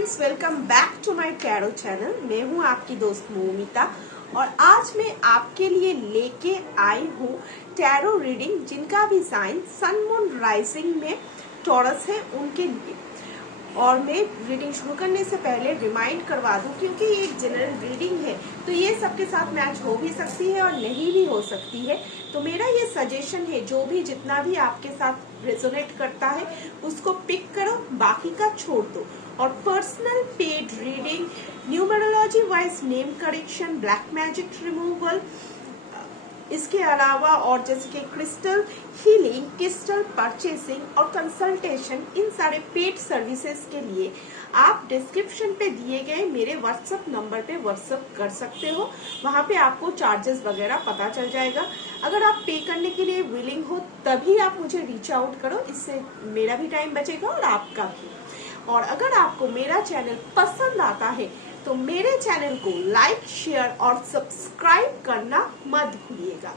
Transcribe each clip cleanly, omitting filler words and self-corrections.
Friends, welcome back to my tarot channel. मैं हूं आपकी दोस्त मोमिता और आज मैं आपके लिए लेके आई हूं टैरो रीडिंग जिनका भी साइन सन मून राइजिंग में टॉरस है उनके लिए। और मैं रीडिंग शुरू करने से पहले रिमाइंड करवा दूं, क्योंकि ये एक जनरल रीडिंग है तो ये सबके साथ मैच हो भी सकती है और नहीं भी हो सकती है। तो मेरा ये सजेशन है, जो भी जितना भी आपके साथ रेजोनेट करता है उसको पिक करो, बाकी का छोड़ दो। और personal paid reading, numerology wise name correction, black magic removal, इसके अलावा और जैसे कि क्रिस्टल हीलिंग, क्रिस्टल परचेसिंग और कंसल्टेशन, इन सारे पेड सर्विसेज के लिए आप डिस्क्रिप्शन पे दिए गए मेरे व्हाट्सएप नंबर पे व्हाट्सएप कर सकते हो। वहां पे आपको चार्जेस वगैरह पता चल जाएगा। अगर आप पे करने के लिए विलिंग हो तभी आप मुझे रीच आउट करो, इससे मेरा भी टाइम बचेगा और आपका भी। और अगर आपको मेरा चैनल पसंद आता है तो मेरे चैनल को लाइक, शेयर और सब्सक्राइब करना मत भूलिएगा।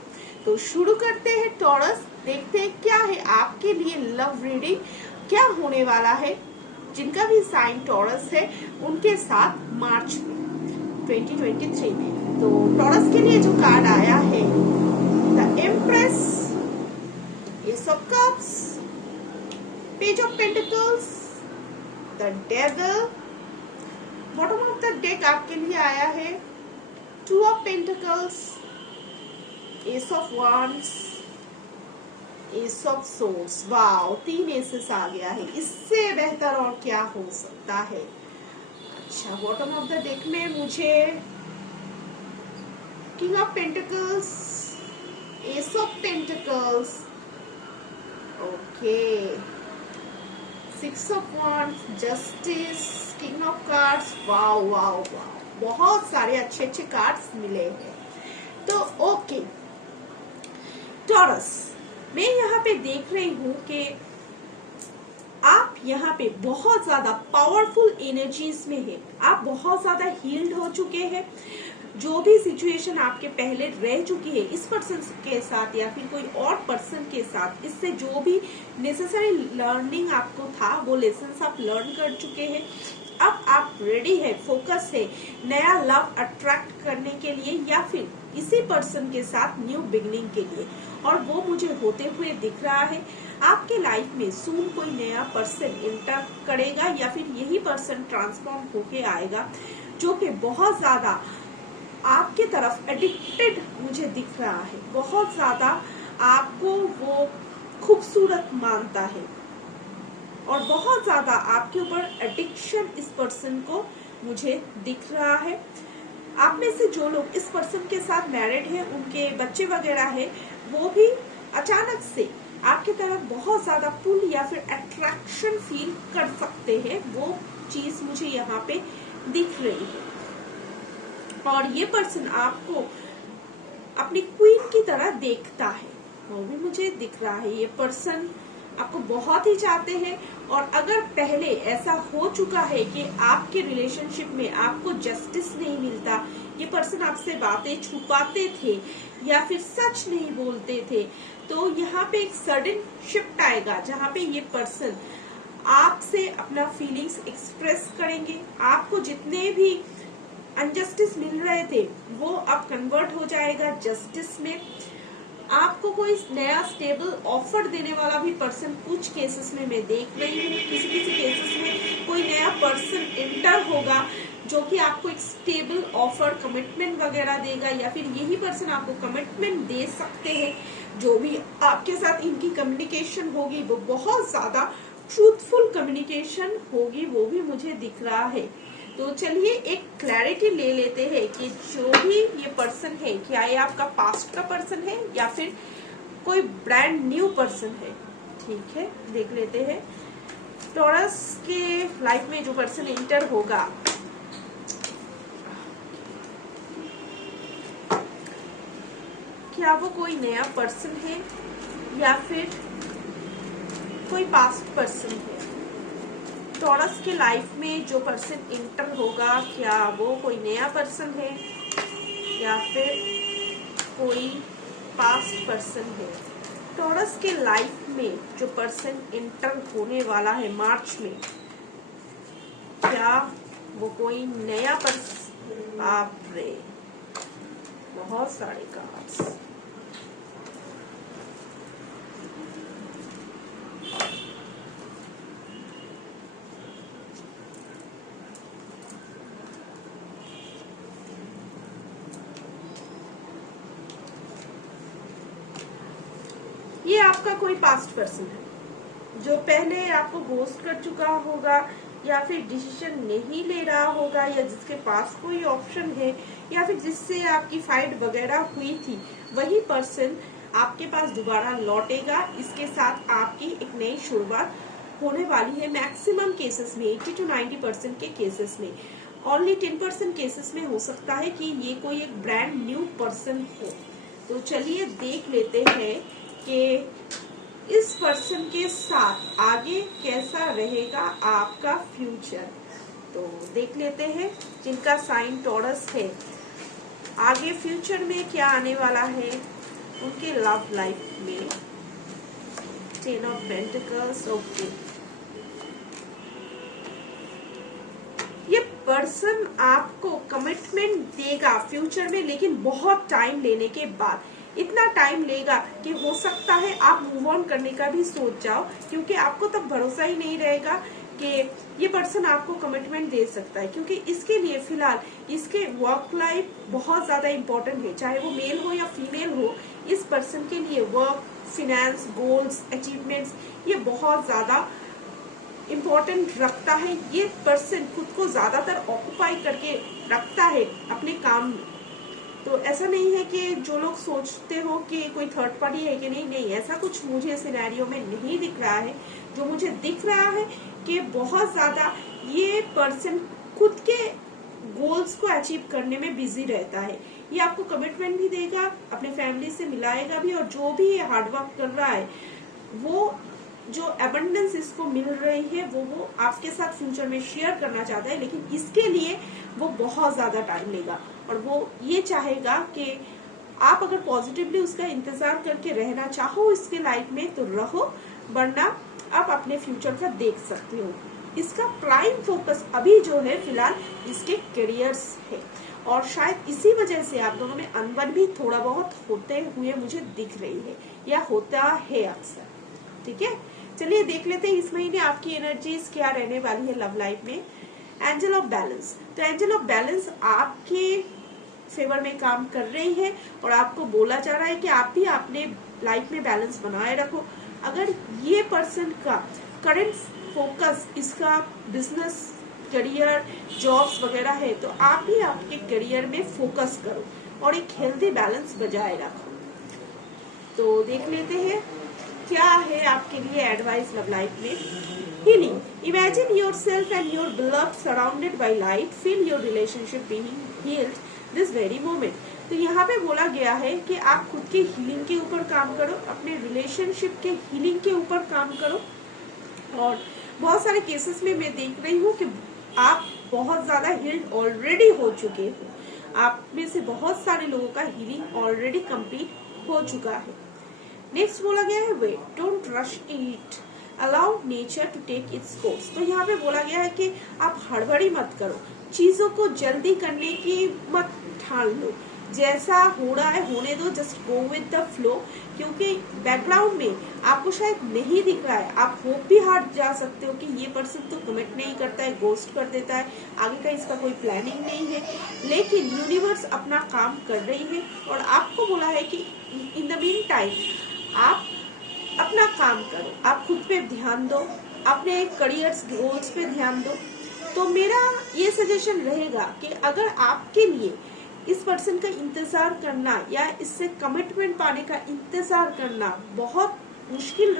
तो शुरू करते हैं टॉरस, देखते हैं क्या है आपके लिए लव रीडिंग, क्या होने वाला है जिनका भी साइन टॉरस है उनके साथ मार्च में 2023 में। तो टॉरस के लिए जो कार्ड आया है, the empress, ace of cups, page of pentacles, the devil. Bottom of the deck आपके लिए आया है two of pentacles, ace of wands, ace of swords. Wow, 3 aces आ गया है, इससे बेहतर और क्या हो सकता है। अच्छा, बॉटम ऑफ द डेक में मुझे king of pentacles, ace of pentacles, okay, 6 of wands, justice, king of cards. Wow wow wow, बहुत सारे अच्छे अच्छे कार्ड्स मिले हैं। तो ओके टॉरस, मैं यहाँ पे देख रही हूँ कि आप यहाँ पे बहुत ज्यादा पावरफुल एनर्जीज में है। आप बहुत ज्यादा हील्ड हो चुके हैं। जो भी सिचुएशन आपके पहले रह चुकी है इस पर्सन के साथ या फिर कोई और पर्सन के साथ, इससे जो भी नेसेसरी लर्निंग आपको था वो लेसन्स आप लर्न कर चुके हैं। अब आप रेडी है, फोकस है नया लव अट्रैक्ट करने के लिए या फिर इसी पर्सन के साथ न्यू बिगनिंग के लिए, और वो मुझे होते हुए दिख रहा है। आपके लाइफ में सून कोई नया पर्सन इंटर करेगा या फिर यही पर्सन ट्रांसफॉर्म होके आएगा, जो कि बहुत ज्यादा आपके तरफ एडिक्टेड मुझे दिख रहा है। बहुत ज्यादा आपको वो खूबसूरत मानता है और बहुत ज्यादा आपके ऊपर एडिक्शन इस पर्सन को मुझे दिख रहा है। आप में से जो लोग इस पर्सन के साथ मैरिड हैं, उनके बच्चे वगैरह है, वो भी अचानक से आपके तरफ बहुत ज्यादा पुल या फिर अट्रैक्शन फील कर सकते हैं। वो चीज मुझे यहाँ पे दिख रही है। और ये पर्सन आपको अपनी क्वीन की तरह देखता है, वो भी मुझे दिख रहा है। ये पर्सन आपको बहुत ही चाहते हैं। और अगर पहले ऐसा हो चुका है कि आपके रिलेशनशिप में आपको जस्टिस नहीं मिलता, ये पर्सन आपसे बातें छुपाते थे या फिर सच नहीं बोलते थे, तो यहाँ पे एक सडन शिफ्ट आएगा जहाँ पे ये पर्सन आपसे अपना फीलिंग्स एक्सप्रेस करेंगे। आपको जितने भी अनजस्टिस मिल रहे थे वो अब कन्वर्ट हो जाएगा जस्टिस में। आपको कोई नया स्टेबल ऑफर देने वाला भी पर्सन कुछ केसेस में मैं देख रही हूँ। किसी किसी केसेस में कोई नया पर्सन इंटर होगा जो कि आपको एक स्टेबल ऑफर, कमिटमेंट वगैरह देगा, या फिर यही पर्सन आपको कमिटमेंट दे सकते हैं। जो भी आपके साथ इनकी कम्युनिकेशन होगी वो बहुत ज्यादा ट्रूथफुल कम्युनिकेशन होगी, वो भी मुझे दिख रहा है। तो चलिए एक क्लैरिटी ले लेते हैं कि जो भी ये पर्सन है, क्या ये आपका पास्ट का पर्सन है या फिर कोई ब्रांड न्यू पर्सन है। ठीक है, देख लेते हैं टॉरस के लाइफ में जो पर्सन इंटर होगा। क्या वो कोई नया पर्सन है या फिर कोई पास्ट पर्सन है। टॉरस के लाइफ में जो पर्सन इंटर होगा, क्या वो कोई नया पर्सन है या फिर कोई पास्ट पर्सन है। टॉरस के लाइफ में जो पर्सन इंटर होने वाला है मार्च में, क्या वो कोई नया बाप रे, बहुत सारे कार्ड्स। ये आपका कोई पास्ट पर्सन है जो पहले आपको घोस्ट कर चुका होगा, या फिर डिसीजन नहीं ले रहा होगा, या जिसके पास कोई ऑप्शन है, या फिर जिससे आपकी फाइट वगैरह हुई थी, वही पर्सन आपके पास दोबारा लौटेगा। इसके साथ आपकी एक नई शुरुआत होने वाली है। मैक्सिमम केसेस में 80 to 90% के केसेस में, ओनली 10% केसेस में हो सकता है कि ये कोई एक ब्रांड न्यू पर्सन हो। तो चलिए देख लेते हैं कि इस पर्सन के साथ आगे कैसा रहेगा आपका फ्यूचर। तो देख लेते हैं जिनका साइन टॉरस है, आगे फ्यूचर में क्या आने वाला है उनके लव लाइफ में। 10 ऑफ पेंटिकल्स। ओके, ये पर्सन आपको कमिटमेंट देगा फ्यूचर में, लेकिन बहुत टाइम लेने के बाद। इतना टाइम लेगा कि हो सकता है आप मूव ऑन करने का भी सोच जाओ, क्योंकि आपको तब भरोसा ही नहीं रहेगा कि ये पर्सन आपको कमिटमेंट दे सकता है। क्योंकि इसके लिए फिलहाल इसके वर्क लाइफ बहुत ज्यादा इंपॉर्टेंट है, चाहे वो मेल हो या फीमेल हो। इस पर्सन के लिए वर्क, फिनेंस, गोल्स, अचीवमेंट्स ये बहुत ज्यादा इम्पोर्टेंट रखता है। ये पर्सन खुद को ज्यादातर ऑक्युपाई करके रखता है अपने काम में। तो ऐसा नहीं है कि जो लोग सोचते हो कि कोई थर्ड पार्टी है कि नहीं, ऐसा कुछ मुझे सिनेरियो में नहीं दिख रहा है। जो मुझे दिख रहा है कि बहुत ज्यादा ये पर्सन खुद के गोल्स को अचीव करने में बिजी रहता है। ये आपको कमिटमेंट भी देगा, अपने फैमिली से मिलाएगा भी, और जो भी हार्डवर्क कर रहा है वो जो एबंडेंस इसको मिल रही है वो आपके साथ फ्यूचर में शेयर करना चाहता है। लेकिन इसके लिए वो बहुत ज्यादा टाइम लेगा, और वो ये चाहेगा कि आप अगर पॉजिटिवली उसका इंतजार करके रहना चाहो इसके लाइफ में तो रहो, वरना आप अपने फ्यूचर का देख सकते हो। इसका प्राइम फोकस अभी जो है फिलहाल इसके करियर्स है, और शायद इसी वजह से आप दोनों में अनबन भी थोड़ा बहुत होते हुए मुझे दिख रही है, या होता है अक्सर। ठीक है, चलिए देख लेते हैं इस महीने आपकी एनर्जीज क्या रहने वाली है लव लाइफ में। Angel of balance. तो एंजल ऑफ बैलेंस आपके फेवर में काम कर रही है, और आपको बोला जा रहा है कि आप भी अपने लाइफ में बैलेंस बनाए रखो। अगर ये पर्सन का करंट फोकस इसका बिजनेस, करियर, जॉब्स वगैरह है, तो आप भी आपके करियर में फोकस करो और एक हेल्दी बैलेंस बजाय रखो। तो देख लेते हैं क्या है आपके लिए एडवाइस लव लाइफ में। Healing. Imagine yourself and your beloved surrounded by light, feel your relationship being healed this very moment. तो यहाँ पे बोला गया है कि आप खुद के हीलिंग के ऊपर काम करो, अपने रिलेशनशिप के हीलिंग के ऊपर काम करो। और बहुत सारे केसेस में मैं देख रही हूँ कि आप बहुत ज्यादा हील्ड ऑलरेडी हो चुके हो। आप में से बहुत सारे लोगों का हीलिंग ऑलरेडी कंप्लीट हो चुका है। नेक्स्ट बोला गया है wait, don't rush it, allow nature to take its course. तो यहाँ पे बोला गया है कि आप हड़बड़ी मत करो, चीजों को जल्दी करने की मत ठान लो, जैसा हो रहा है होने दो, just go with the flow. क्योंकि बैकग्राउंड में आपको शायद नहीं दिख रहा है, आप होप भी हार जा सकते हो कि ये पर्सन तो कमिट नहीं करता है, गोस्ट कर देता है, आगे का इसका कोई प्लानिंग नहीं है। लेकिन यूनिवर्स अपना काम कर रही है, और आपको बोला है कि इन द मीन टाइम आप अपना काम करो, आप खुद पे ध्यान दो, अपने करियर्स गोल्स पे ध्यान दो। तो मेरा ये सजेशन रहेगा कि अगर आपके लिए इस पर्सन का इंतजार करना या इससे कमिटमेंट पाने का इंतजार करना बहुत मुश्किल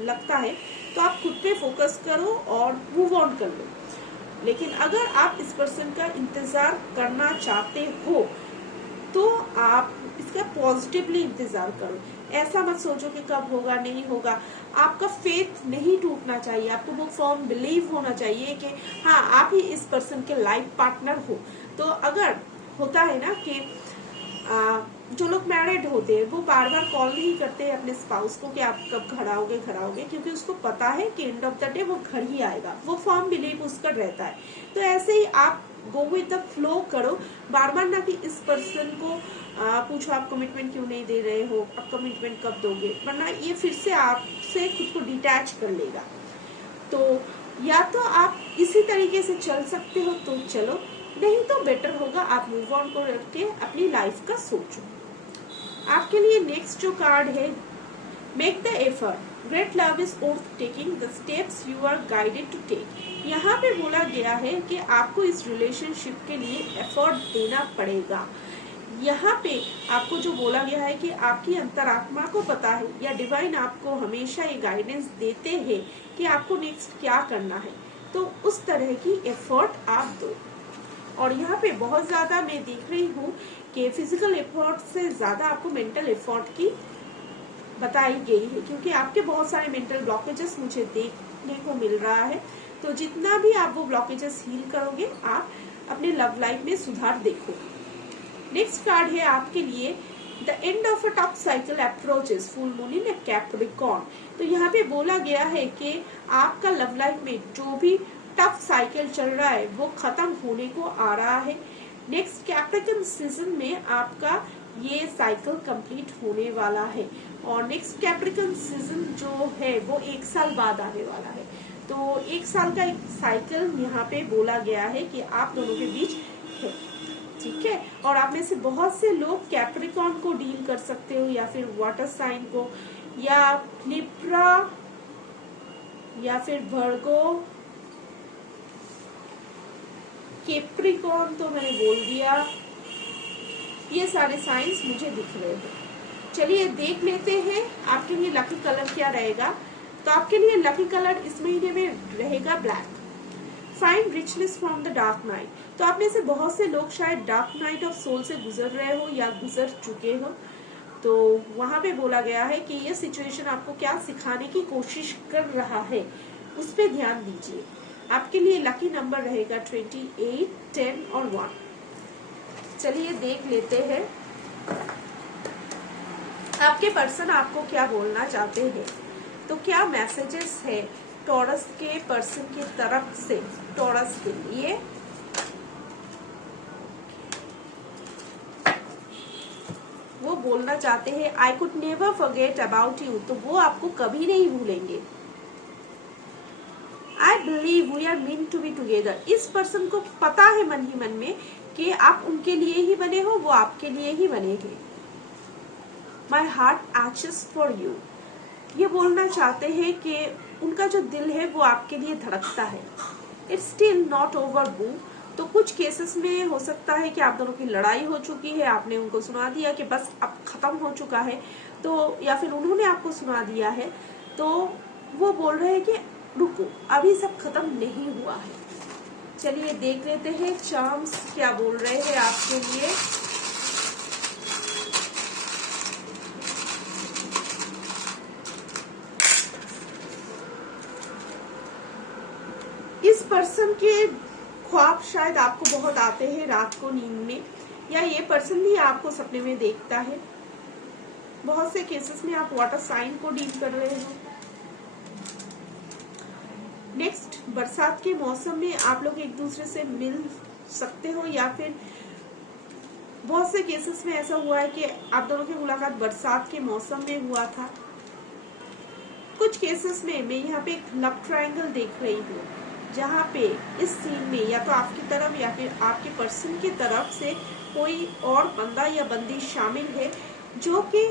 लगता है, तो आप खुद पे फोकस करो और मूव ऑन कर लो। लेकिन अगर आप इस पर्सन का इंतजार करना चाहते हो तो आप इसका पॉजिटिवली इंतजार करो। ऐसा मत सोचो कि कब होगा नहीं होगा। आपका फेथ नहीं टूटना चाहिए, आपको वो फर्म बिलीव होना चाहिए कि हाँ आप ही इस पर्सन के लाइफ पार्टनर हो। तो अगर होता है ना कि जो लोग मैरिड होते हैं वो बार बार कॉल नहीं करते अपने स्पाउस को कि आप कब घर आओगे, क्योंकि उसको पता है कि एंड ऑफ द डे वो घर ही आएगा, वो फर्म बिलीव उसका रहता है। तो ऐसे ही आप गो विद द फ्लो करो, बार बार ना कि इस पर्सन को पूछो आप कमिटमेंट क्यों नहीं दे रहे हो, आप कमिटमेंट कब दोगे, वरना ये फिर से आपसे खुद को डिटैच कर लेगा। तो या तो आप इसी तरीके से चल सकते हो तो चलो, नहीं तो बेटर होगा आप मूव ऑन करके अपनी लाइफ का सोचो। आपके लिए नेक्स्ट जो कार्ड है, make the effort, great love is worth taking the steps you are guided to take. यहाँ पे बोला गया है कि आपको इस रिलेशनशिप के लिए एफर्ट देना पड़ेगा। यहाँ पे आपको जो बोला गया है कि आपकी अंतरात्मा को पता है या डिवाइन आपको हमेशा ये गाइडेंस देते हैं कि आपको नेक्स्ट क्या करना है, तो उस तरह की एफर्ट आप दो। और यहाँ पे बहुत ज्यादा मैं देख रही हूँ कि फिजिकल एफर्ट से ज्यादा आपको मेंटल एफर्ट की बताई गई है, क्योंकि आपके बहुत सारे मेंटल ब्लॉकेजेस मुझे देखने को मिल रहा है। तो जितना भी आप वो ब्लॉकेजेस हील करोगे, आप अपने लव लाइफ में सुधार देखोगे। नेक्स्ट कार्ड है आपके लिए, the end of a tough cycle approaches, full moon in Capricorn. तो यहाँ पे बोला गया है कि आपका लव लाइफ में जो भी टफ साइकिल चल रहा है वो खत्म होने को आ रहा है। नेक्स्ट कैप्रिकॉर्न सीजन में आपका ये साइकिल कंप्लीट होने वाला है, और नेक्स्ट कैप्रिकॉर्न सीजन जो है वो 1 साल बाद आने वाला है। तो 1 साल का एक साइकिल यहाँ पे बोला गया है कि आप दोनों के बीच है, ठीक है। और आप में से बहुत से लोग कैप्रिकॉर्न को डील कर सकते हो, या फिर वाटर साइन को, या लिब्रा, या फिर वर्गो, कैप्रिकॉर्न तो मैंने बोल दिया। ये सारे साइंस मुझे दिख रहे हैं। चलिए देख लेते हैं आपके लिए लकी कलर क्या रहेगा। तो आपके लिए लकी कलर इस महीने में रहेगा black. Find richness from the dark night. तो आप में से बहुत से लोग शायद डार्क नाइट ऑफ सोल से गुजर रहे हो या गुजर चुके हो। तो वहां पे बोला गया है कि ये सिचुएशन आपको क्या सिखाने की कोशिश कर रहा है, उस पर ध्यान दीजिए। आपके लिए लकी नंबर रहेगा 28, 10 और 1। चलिए देख लेते हैं आपके पर्सन आपको क्या बोलना चाहते हैं। तो क्या मैसेजेस है टॉरस के पर्सन की तरफ से टॉरस के लिए। वो बोलना चाहते हैं I could never forget about you. तो वो आपको कभी नहीं भूलेंगे। I believe we are meant to be together. इस पर्सन को पता है मन ही मन में कि आप उनके लिए ही बने हो, वो आपके लिए ही बने हैं। My heart aches for you. ये बोलना चाहते हैं कि उनका जो दिल है वो आपके लिए धड़कता है। इट्स स्टिल नॉट ओवर बू। तो कुछ केसेस में हो सकता है कि आप दोनों की लड़ाई हो चुकी है, आपने उनको सुना दिया कि बस अब खत्म हो चुका है, तो या फिर उन्होंने आपको सुना दिया है। तो वो बोल रहे हैं कि रुको, अभी सब खत्म नहीं हुआ है। चलिए देख लेते हैं चार्म्स क्या बोल रहे हैं आपके लिए। इस पर्सन के ख्वाब शायद आपको बहुत आते हैं रात को नींद में, या ये पर्सन भी आपको सपने में देखता है। बहुत से केसेस में आप वाटर साइन को डील कर रहे हो। नेक्स्ट, बरसात के मौसम में आप लोग एक दूसरे से मिल सकते हो, या फिर बहुत से केसेस में ऐसा हुआ है कि आप दोनों की मुलाकात बरसात के मौसम में हुआ था। कुछ केसेस में मैं यहाँ पे एक लव ट्रायंगल देख रही हूँ, जहाँ पे इस सीन में या तो आपकी तरफ या फिर आपके पर्सन की तरफ से कोई और बंदा या बंदी शामिल है, जो कि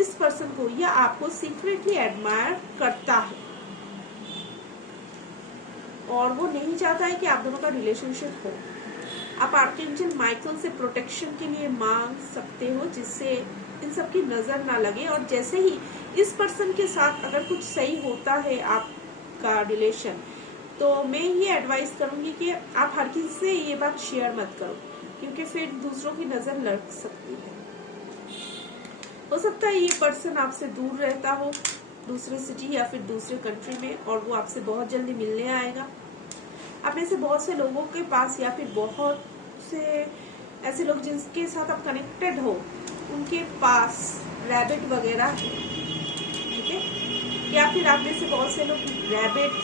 इस पर्सन को या आपको सीक्रेटली एडमायर करता है, और वो नहीं चाहता है कि आप दोनों का रिलेशनशिप हो। आप आर्कएंजल माइकल से प्रोटेक्शन के लिए मांग सकते हो, जिससे इन सब की नजर ना लगे। और जैसे ही इस पर्सन के साथ अगर कुछ सही होता है आपका रिलेशन, तो मैं ये एडवाइस करूंगी कि आप हर किसी से ये बात शेयर मत करो, क्योंकि फिर दूसरों की नजर लग सकती है। हो सकता है ये पर्सन आपसे दूर रहता हो, दूसरे सिटी या फिर दूसरे कंट्री में, और वो आपसे बहुत जल्दी मिलने आएगा। आप में से बहुत से लोगों के पास या फिर बहुत से ऐसे लोग जिनके साथ आप कनेक्टेड हो उनके पास रैबिट वगैरह है, ठीक है। या फिर आप में से बहुत से लोग रैबिट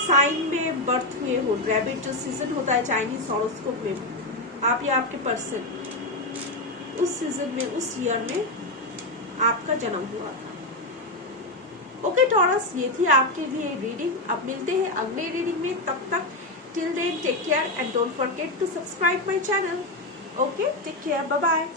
साइन में बर्थ हुए हो। रैबिट जो सीजन होता है चाइनीज हॉरोस्कोप में, आप या आपके पर्सन उस सीजन में, उस ईयर में आपका जन्म हुआ था। ओके टॉरस, ये थी आपके लिए रीडिंग। अब मिलते हैं अगले रीडिंग में, तब तक till then take care and don't forget to subscribe my channel. Okay, take care, bye bye.